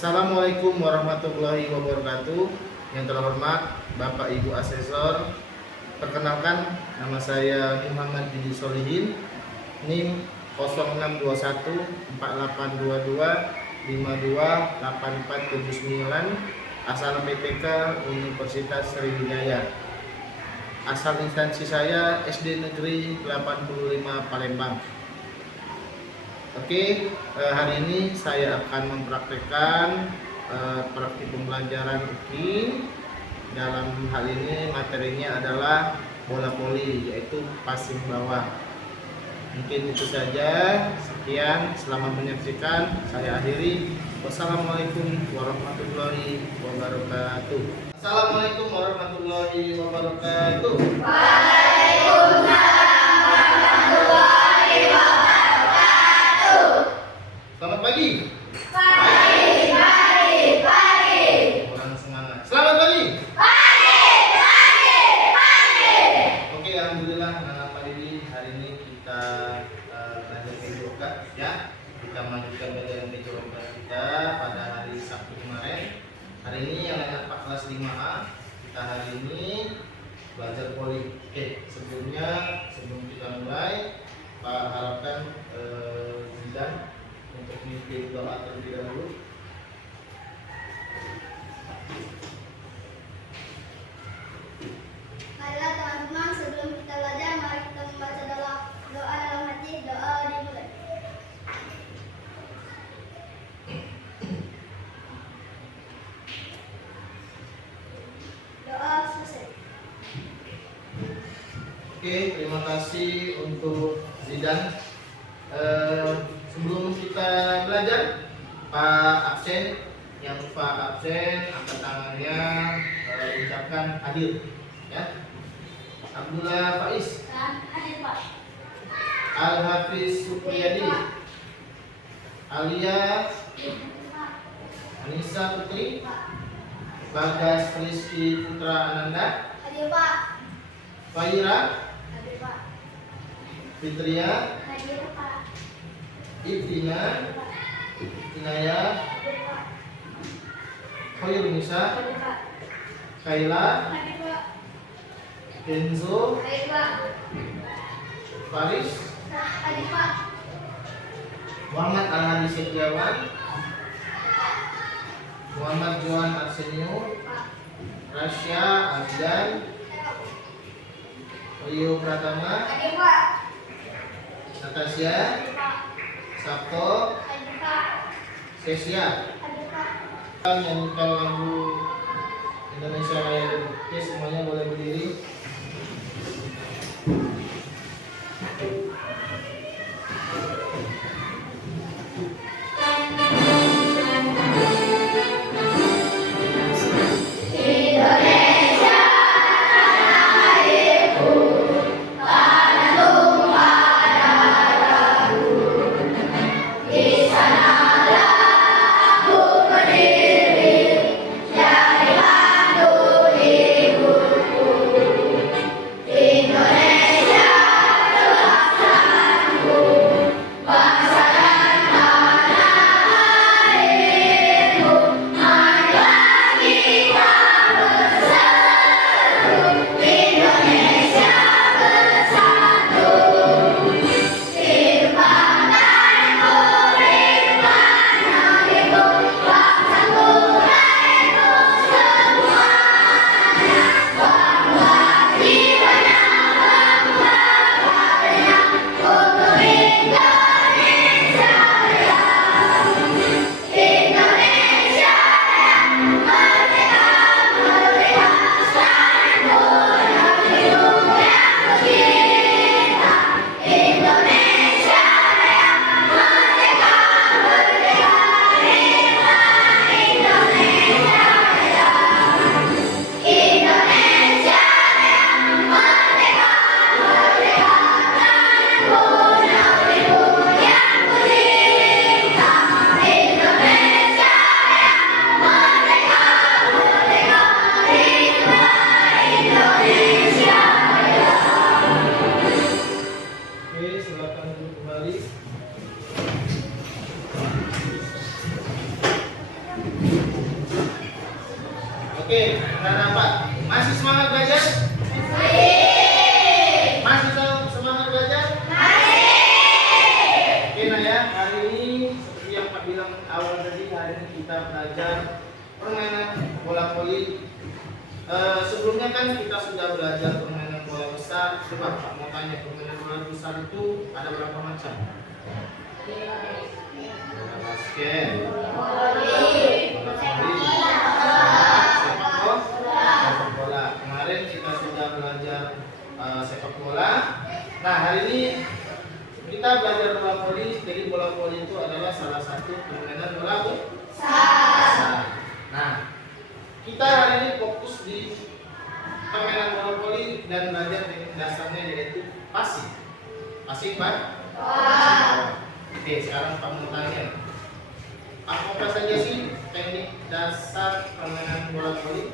Assalamualaikum warahmatullahi wabarakatuh. Yang terhormat Bapak Ibu Asesor, perkenalkan nama saya Muhammad Bidi Solihin, NIM 0621 4822 528479, asal PTK Universitas Sriwijaya. Asal instansi saya SD Negeri 85 Palembang. Oke, hari ini saya akan mempraktekkan praktik pembelajaran UKI. Dalam hal ini materinya adalah bola voli, yaitu passing bawah. Mungkin itu saja. Sekian, selamat menyaksikan. Saya akhiri. Wassalamualaikum warahmatullahi wabarakatuh. Assalamualaikum warahmatullahi wabarakatuh. Waalaikumsalam warahmatullahi wabarakatuh. Selamat pagi. Pagi. Kurang semangat. Selamat pagi. Pagi. Oke, alhamdulillah anak-anak Pak Didi, hari ini kita belajar PJOK ya. Kita melanjutkan pelajaran PJOK kita pada hari Sabtu kemarin. Hari ini yang anak Pak kelas 5A, kita hari ini belajar poli. Oke, sebelum kita mulai, Pak harapkan Zidan untuk memimpin doa terlebih dahulu. Marilah teman-teman, sebelum kita belajar, mari kita membaca doa dalam hati. Doa dimulai. Doa selesai. Oke, terima kasih untuk Zidan. Sebelum kita belajar, Pak absen, yang Pak absen angkat tangannya, ucapkan hadir ya. Abdullah Faiz, Hadir Pak. Al Hafiz Supriyadi, Alia Anissa Putri, Bagas Rizky Putra Ananda, Hadir Pak. Faira Hadir Pak. Fitria, Hadir Pak. Ibtina, Inaya, Hadir Pak. Khairul Nisa, Hadir Pak. Kaila, Hadir Pak. Kenzo, Hadir Pak. Faris, Hadir Pak. Muhammad Al-Hadi Setiawan, Muhammad Johan Arsenio, Rasya Azdan, Rio Pratama, Hadir Pak. Natasha, Hadir Pak. Sabto, Hadir Pak. Sesia. Hadir Pak. Nyanyikan lagu Indonesia Raya dulu. Oke, semuanya boleh berdiri. Indonesia Oke, anak-anak masih semangat belajar? Masih semangat belajar? Oke, nah ya, hari ini seperti yang Pak bilang awal tadi, hari ini kita belajar permainan bola voli. Sebelumnya kan kita sudah belajar permainan bola besar. Coba Pak mau tanya, permainan bola besar itu ada berapa macam? Bola basket, bola voli, sepak bola. Kemarin kita sudah belajar sepak bola. Nah, hari ini kita belajar bola voli. Jadi bola voli itu adalah salah satu permainan bola besar. Nah, kita hari ini fokus di permainan bola voli dan belajar teknik dasarnya, yaitu passing. Passing, Pak? Oke, sekarang Pak mau tanya, apa saja sih teknik dasar permainan bola voli?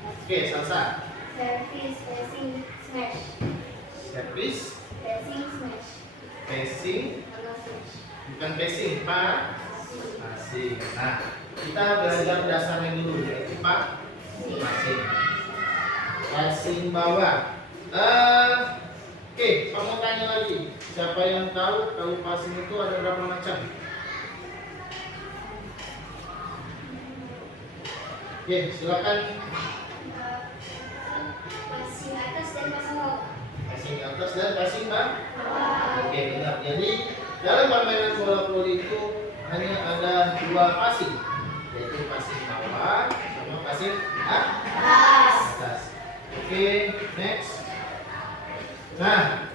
Oke, Salsa. Service, passing, smash. Service, Passing, smash. passing, Sama smash. bukan passing, Pak. Passing. Nah, kita belajar dasarnya dulu, yaitu Pak. Passing. Passing bawah. Oke, Pak mau tanya lagi. Siapa yang tahu kalau passing itu ada berapa macam? Oke, silakan. Passing atas dan passing bawah. Passing atas dan passing bawah. Oke, benar. Jadi dalam permainan bola voli itu hanya ada dua passing, yaitu passing bawah sama passing atas. Oke, next. Nah,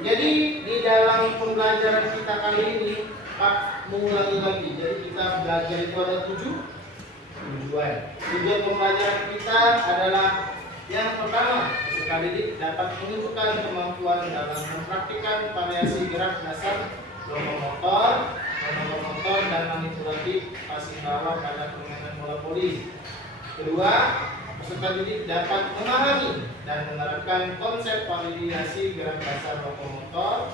jadi di dalam pembelajaran kita kali ini, Pak mengulangi lagi. Jadi kita belajar itu ada 7 tujuan. Tujuan pembelajaran kita adalah yang pertama, peserta didik dapat menunjukkan kemampuan dalam mempraktikkan variasi gerak dasar lokomotor, dan manipulatif passing bawah pada permainan bola voli. Kedua, peserta didik dapat memahami dan menerapkan konsep variasi gerak dasar lokomotor,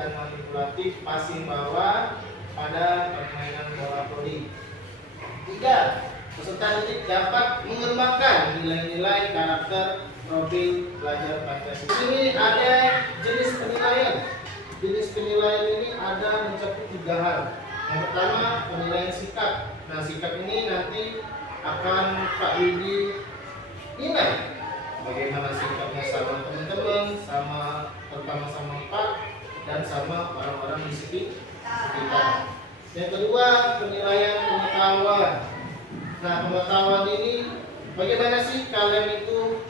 dan manipulatif passing bawah pada permainan bola voli. Tiga, peserta didik dapat mengembangkan nilai-nilai karakter profil pelajar Pancasila. Ini ada jenis penilaian. Jenis penilaian ini ada mencakup 3 hal. Yang pertama, penilaian sikap. Nah, sikap ini nanti akan Pak Yudi nilai bagaimana sikapnya sama teman-teman, terutama sama Pak, dan sama orang-orang di sekitar. Yang kedua, penilaian pengetahuan. Nah, pengetahuan ini bagaimana sih kalian itu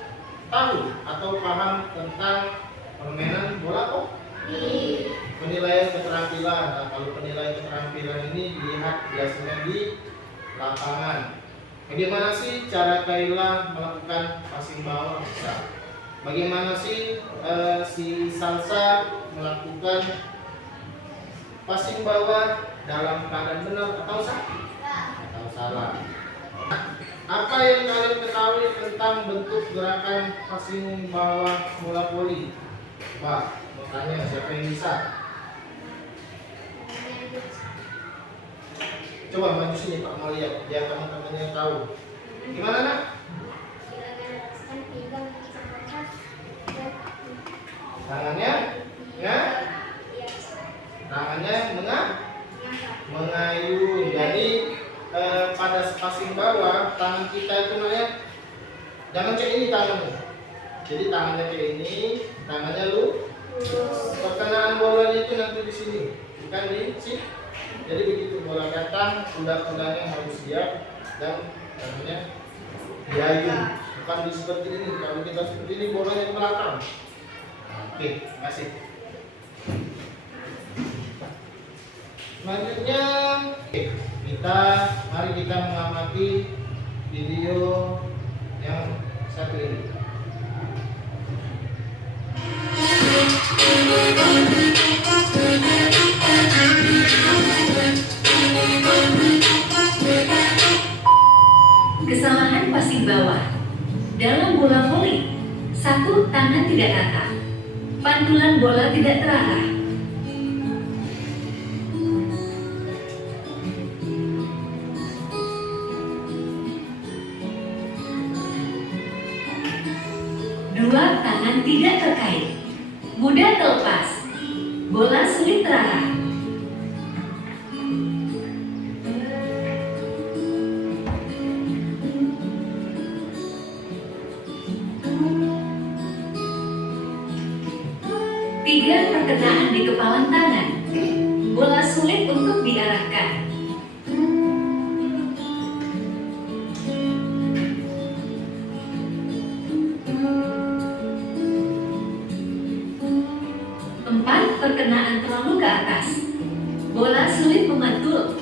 tahu atau paham tentang permainan bola voli? Penilaian keterampilan. Nah, kalau penilaian keterampilan ini dilihat biasanya di lapangan. Bagaimana sih cara Kaila melakukan passing bawah besar? Bagaimana sih si Salsa melakukan passing bawah dalam keadaan benar atau salah? Apa yang kalian ketahui tentang bentuk gerakan passing bawah bola voli? Pak, mau tanya siapa yang bisa? Coba maju sini Pak, mau lihat biar teman-temannya tahu. Gimana nak? Tangannya, ya? Tangannya mengayun. Jadi pada passing bawah tangan kita itu namanya jangan kayak ini tangannya. Jadi tangannya kayak ini, tangannya perkenaan bolanya itu nanti di sini, bukan di sini. Jadi begitu bola datang, kuda-kudanya harus siap dan namanya diayun. Bukan di seperti ini. Kalau kita seperti ini bolanya ke belakang. Oke, terima kasih. Selanjutnya, mari kita mengamati video yang satu ini. Kesalahan passing bawah. Dalam bola voli, 1. Tangan tidak rata. Pantulan bola tidak terarah. Kedua tangan tidak terkait. Mudah terlepas. Bola sulit terarah. Tiga perkenaan di kepalan tangan. Bola sulit untuk diarahkan. Empat perkenaan terlalu ke atas. Bola sulit memantul.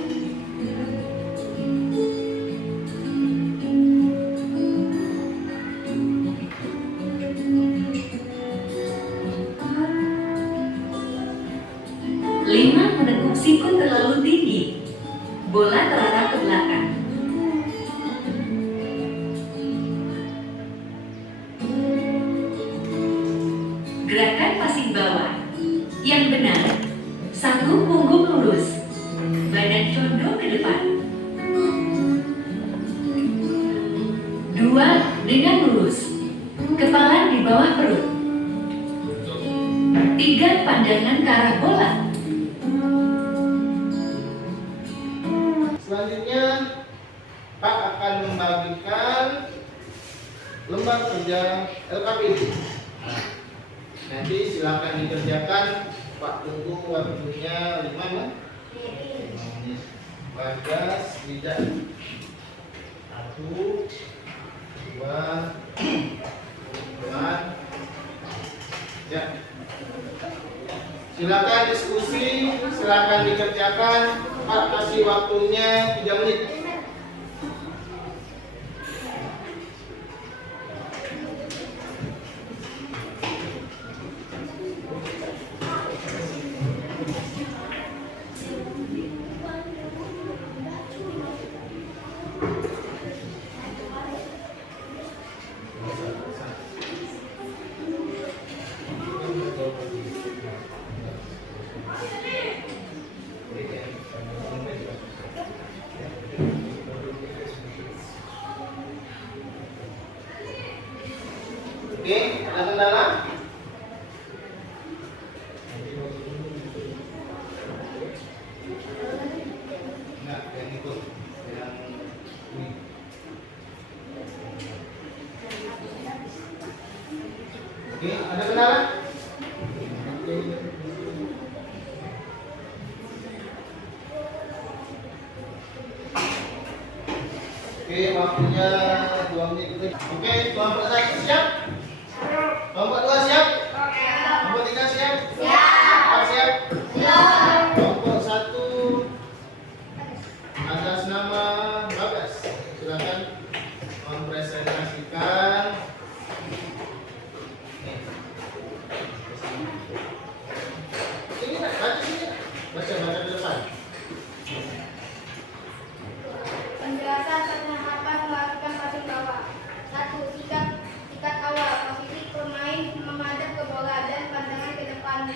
Lima menekuk siku terlalu tinggi. Bola terarah ke belakang. Gerakan passing bawah. Yang benar. 1. Punggung lurus. Badan condong ke depan. 2. Dengan lurus. Kepala di bawah perut. 3. Pandangan ke arah bola. Selanjutnya, Pak akan membagikan lembar kerja LKPD. Nah, nanti silakan dikerjakan. Pak tunggu waktunya 5 ya? 5 menit. Bagas, tidak. 1, 2, 3. Ya. Silakan diskusi, silakan dikerjakan. Pak kasih waktunya 3 menit. Oke, ada kendala? Enggak, yang itu. Yang ini. Oke, ada kendala? Oke, waktunya 2 menit. Oke, kelompok 1 siap? Kelompok 2 siap? Kelompok 3 siap? Siap. Siap? Kelompok 1 atas nama Bagas. Silakan mempresentasikan. Ini nak baca sini. Baca di depan. Penjelasan tahapan melakukan passing bawah. 1. Sikat awal. Posisi pemain menghadap ke bola dan pandangan ke depan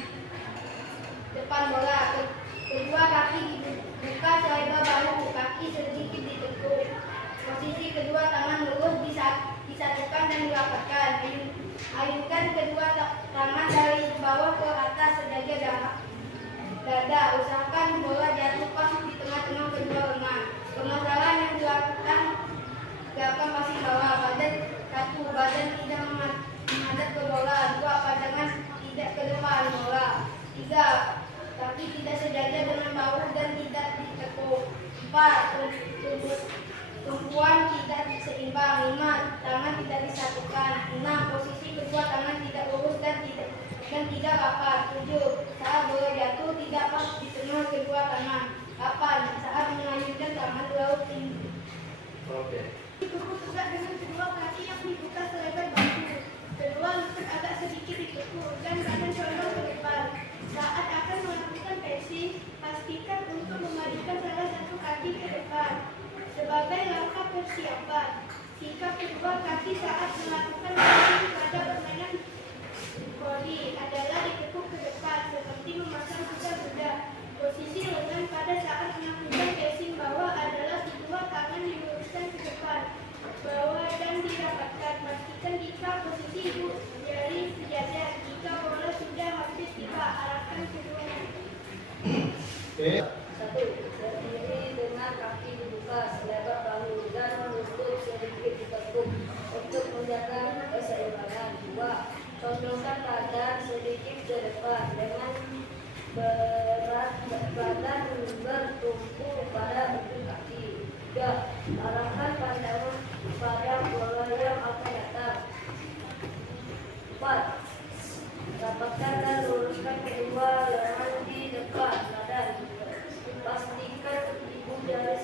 bola. Kedua kaki dibuka selebar bahu, kaki sedikit ditekuk. Posisi kedua tangan lurus disatukan dan dirapatkan. Ayunkan kedua tangan dari bawah ke atas sejajar dada. Usahakan bola jatuh pas di tengah-tengah kedua lengan. Pemasaran yang dilakukan gerakan passing bawah. Badan tidak menghadap ke bola. 2. Pandangan tidak ke depan bola. 3. Kaki tidak sejajar dengan bahu dan tidak ditekuk. 4. Tumpuan tidak seimbang. 5. Tangan tidak disatukan. 6. Posisi kedua tangan tidak lurus dan tidak rapat. 7. Saat bola jatuh tidak pas di tengah kedua tangan. 8. Saat mengayunkan tangan terlalu tinggi. Oke. Ditekuk tegak dengan kedua kaki yang dibuka selebar bahu. Kedua lutut agak sedikit ditekuk dan badan condong ke depan. Saat akan melakukan passing, pastikan untuk memajukan salah satu kaki ke depan. Sebagai langkah persiapan, sikap kedua kaki saat melakukan passing pada permainan voli adalah ditekuk ke depan seperti memasang kuda-kuda. Posisi lengan pada saat melakukan passing bawah adalah kedua tangan diluruskan ke depan, bawah dan dirapatkan. Pastikan jika posisi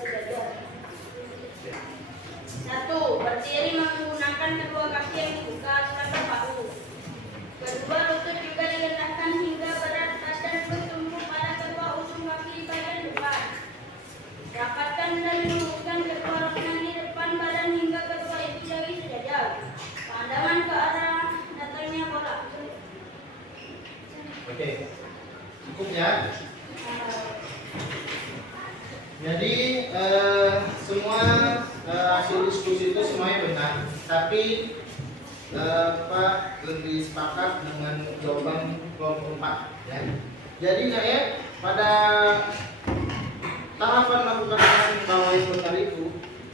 sejajar. 1. Berdiri menggunakan kedua kaki yang dibuka serta bahu. Kedua, lutut juga diletakkan hingga berat atas dan bertumpu pada kedua ujung kaki di bagian depan. Rapatkan dan luruskan kedua lengan di depan badan hingga kedua itu jadi sejajar. Pandangan ke arah datangnya bola. Oke, cukup ya. Jadi semua hasil diskusi itu semuanya benar, tapi Pak lebih sepakat dengan jawaban kelompok 4 ya. Jadi saya pada tahapan melakukan passing bawah putar itu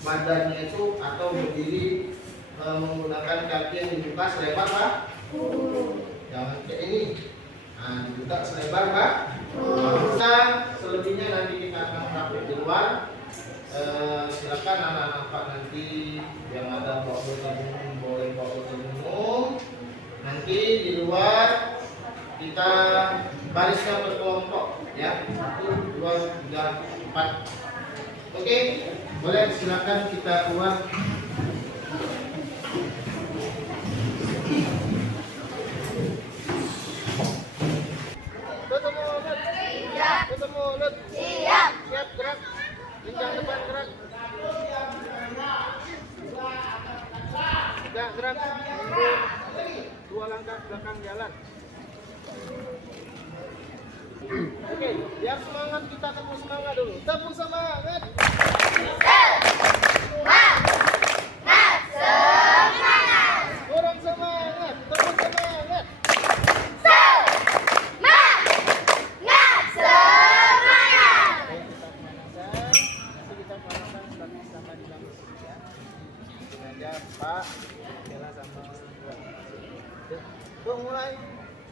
badannya itu atau berdiri menggunakan kaki yang dibuka selebar Pak. Jangan kayak ini. Nah, dibuka selebar Pak. Kita selebihnya nanti kita akan praktik di luar. Silakan anak-anak Pak nanti yang ada bawa tabung boleh bawa tabung. Nanti di luar kita bariskan berkelompok ya, 1, 2, 3, 4. Oke, boleh silakan kita keluar. Tutup mulut. Siap. Siap, gerak. Lincah depan, gerak. Tegak, gerak. Mundur. 2 langkah belakang jalan. Oke, biar semangat kita tepuk semangat dulu. Tepuk semangat. Kurang semangat. Tepuk semangat. Pak, jalan sama 2. Tuh mulai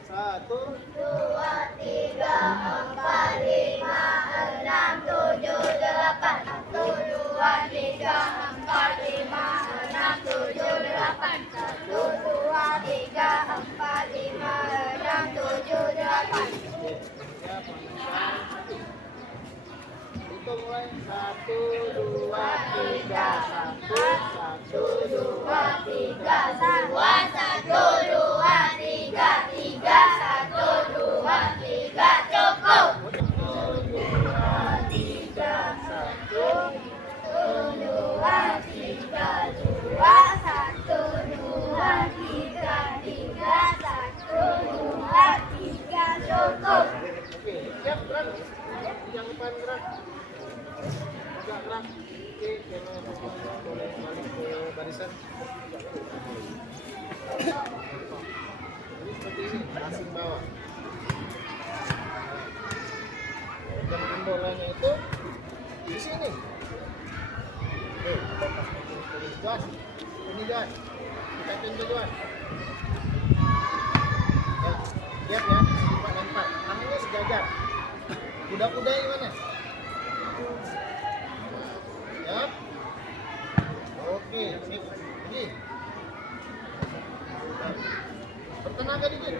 1, 2, 3, 4, 5, 6, 7, 8. 1, 2, 3, 4, 5, 6, 7, 8. 1, 2, 3, 4, 5, 6, 7, 8. Itu mulai 1, 2, 3, 1, 2, 3, 1, 2, 3, 1, 2, 3, cukup. 1, 2, 3, 1, 2, 3, 2, 1, 2, 3, 1, 2, 3, cukup. Oke, siap gerak. Yang depan gerak. Agak gerak. Oke, jangan boleh balik ke barisan. Jadi seperti ini, passing bawah. Jangkauan bolanya itu di sini. Oke, kita pasang tujuan. Ini Juan. Kita tujuan. Ya, siap ya. 4 dan 4. Tangannya sejajar. Kuda-kuda yang mana? Siap. Oke, sip. Ini. Bertenaga dikit.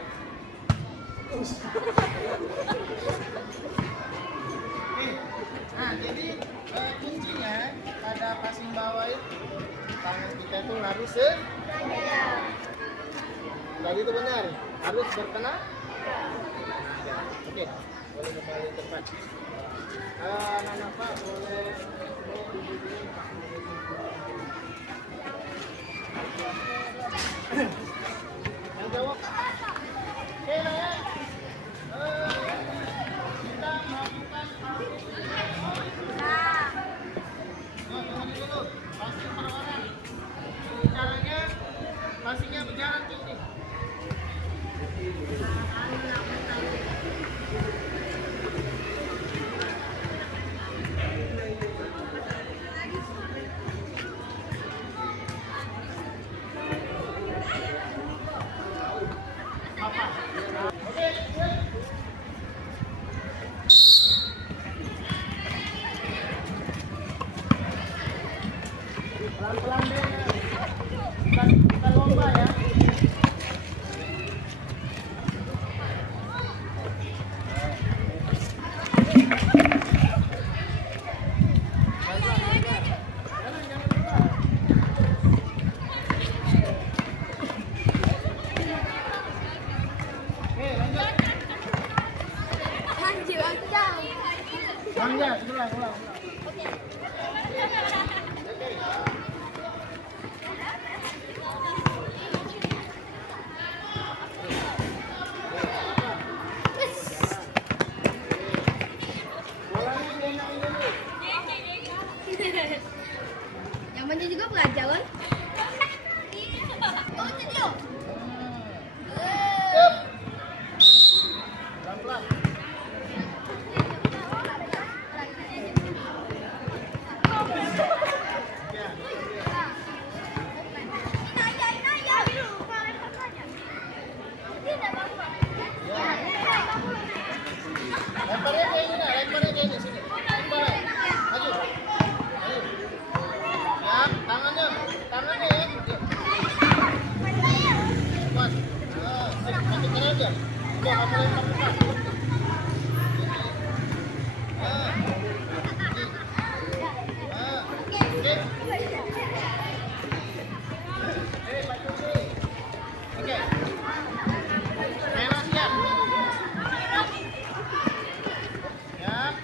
Nah, jadi kuncinya pada passing bawah itu tangan kita itu harus tadi itu benar, harus bertenaga. Oke, boleh kembali tepat. Anak-anak Pak boleh yang jawab. Oke ya. Kita melakukan dulu passing per orang. Caranya passingnya berjalan tinggi. Pelan-pelan deh. Kita lomba ya. Pelan-pelan. Namanya juga pelajaran. Oh, jadi. Pelan-pelan. Lemparnya kayak gini, lemparnya kayak gini, sini. Lemparnya. Maju. Ayo. Ya, tangannya ya. Kuat. Sini, maju kanan aja. Udah, kamu lempar depan. Oke. Merah siap. Siap.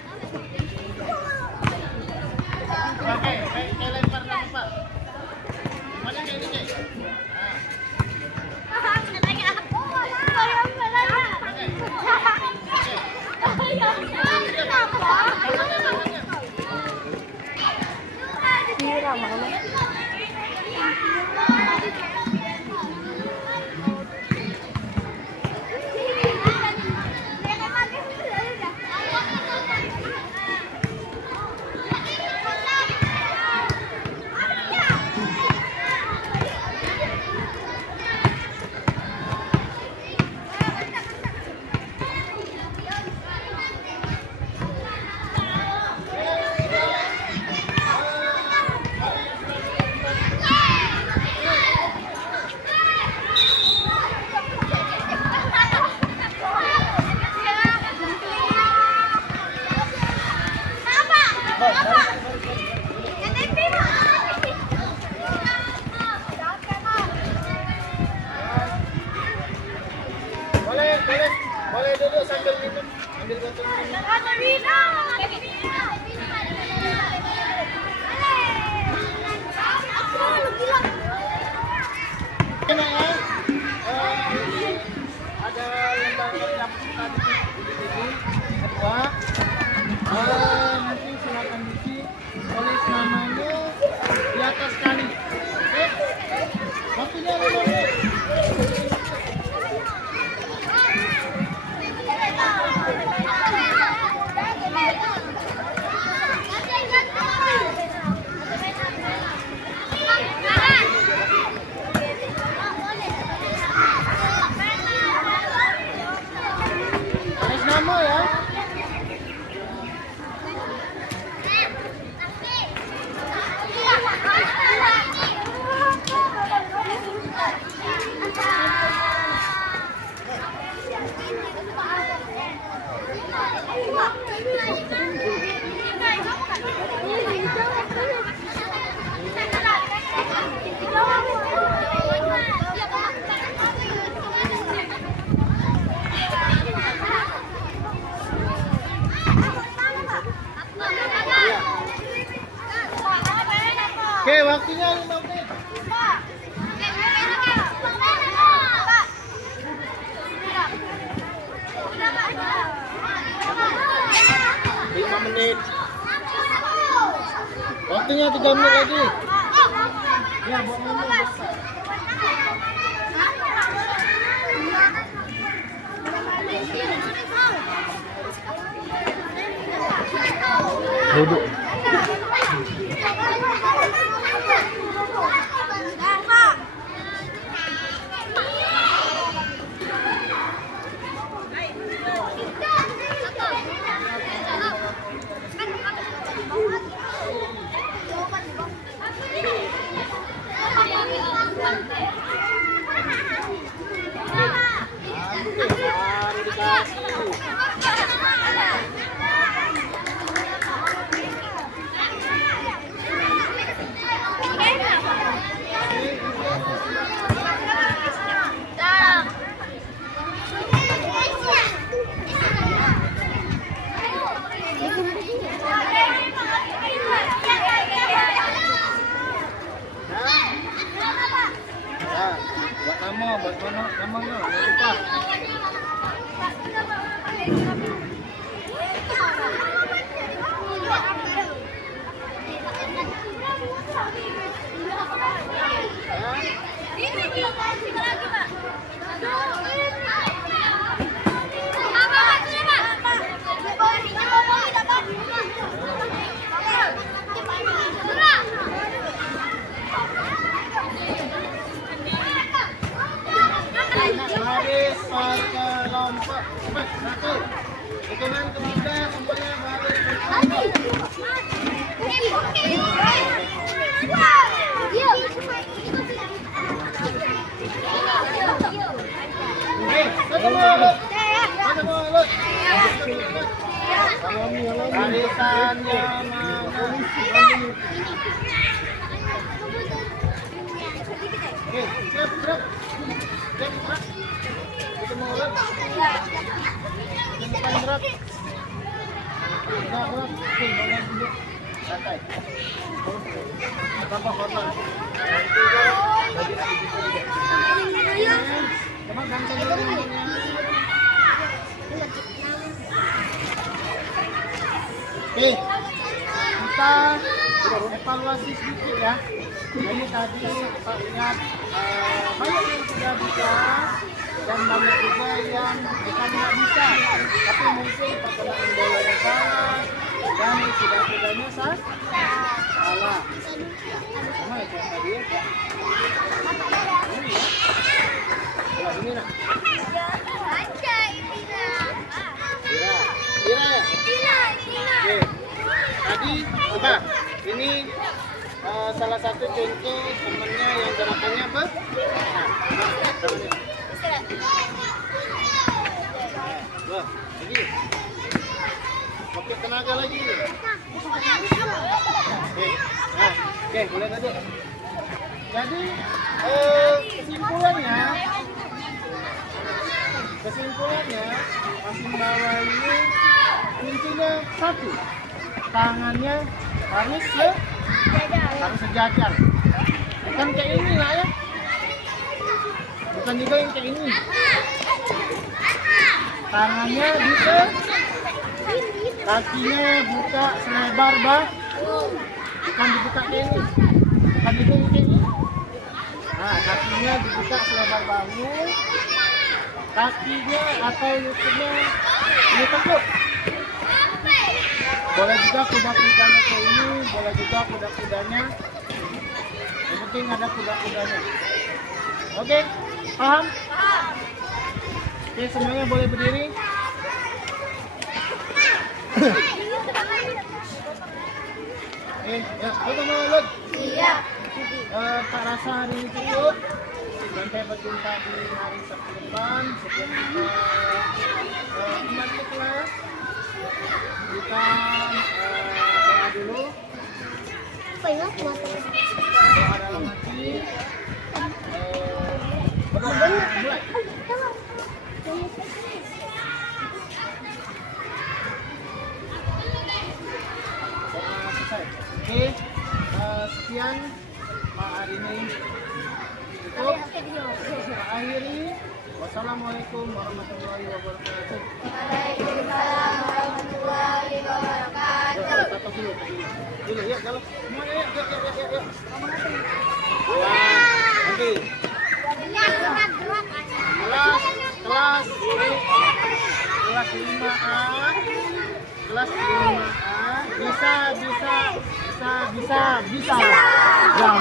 Oke, kayak lempar ke depan. Mana kayak ini, Cek? Nah. Boleh duduk sambil minum, ambil botol minum. Enak ya? Ini ada lembar yang tadi di sini, kedua. Nanti silakan diisi, tulis namanya di atas kali. Oke? Waktunya 5 menit. Tulis nama ya. Oke, waktunya 5 menit. Waktunya 3 menit lagi. Ya, buat minum. Duduk. Buat namanya, jangan lupa. Baris berkelompok. Satu. Hitungan ketiga semuanya baris berkelompok. Satu mulut. Barisannya mana? Oke, siap, gerak. Siap, gerak. Itu mulut. Depan gerak. Gerak. Oke, boleh duduk. Santai. Tambah hormat. Coba ganteng dulu. Oke, kita evaluasi sedikit ya. Jadi tadi kita lihat banyak yang sudah bisa dan banyak juga yang bukan tidak bisa, tapi mungkin perkenaan bolanya salah dan tidak-tidaknya salah. Sama ya kayak tadi ya. Ini ya. Coba ini nak. Kira ya. Oke. Tadi coba ini salah satu contoh temennya yang gerakannya apa? Wah, lagi. Pakai tenaga lagi. Oke, boleh duduk. Jadi kesimpulannya masing bawah ini intinya satu, tangannya harus sejajar, bukan kayak ini lah ya, bukan juga yang kayak ini. Tangannya bisa, kakinya buka selebar bukan dibuka kayak ini, bukan juga yang kayak ini. Nah, kakinya dibuka selebar bahu, kakinya atau lututnya ini tekuk. Boleh juga kuda-kudanya kayak ini, boleh juga kuda-kudanya. Yang penting ada kuda-kudanya. Oke, paham? Oke, semuanya boleh berdiri. Ya, betul mulut. Iya. Tak rasa hari ini cukup. Sampai berjumpa di hari Sabtu depan. Sebelum kita kembali ke kelas, kita doa dulu. Doa dalam hati. Mulai. Selesai. Oke, sekian Pak Arini. Cukup. Kita akhiri. Wassalamualaikum warahmatullahi wabarakatuh. Waalaikumsalam warahmatullahi wabarakatuh. Tatap dulu ya, kalau semuanya ya. Nanti kelas 5A bisa.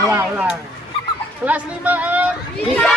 Ulang. Kelas 5A bisa.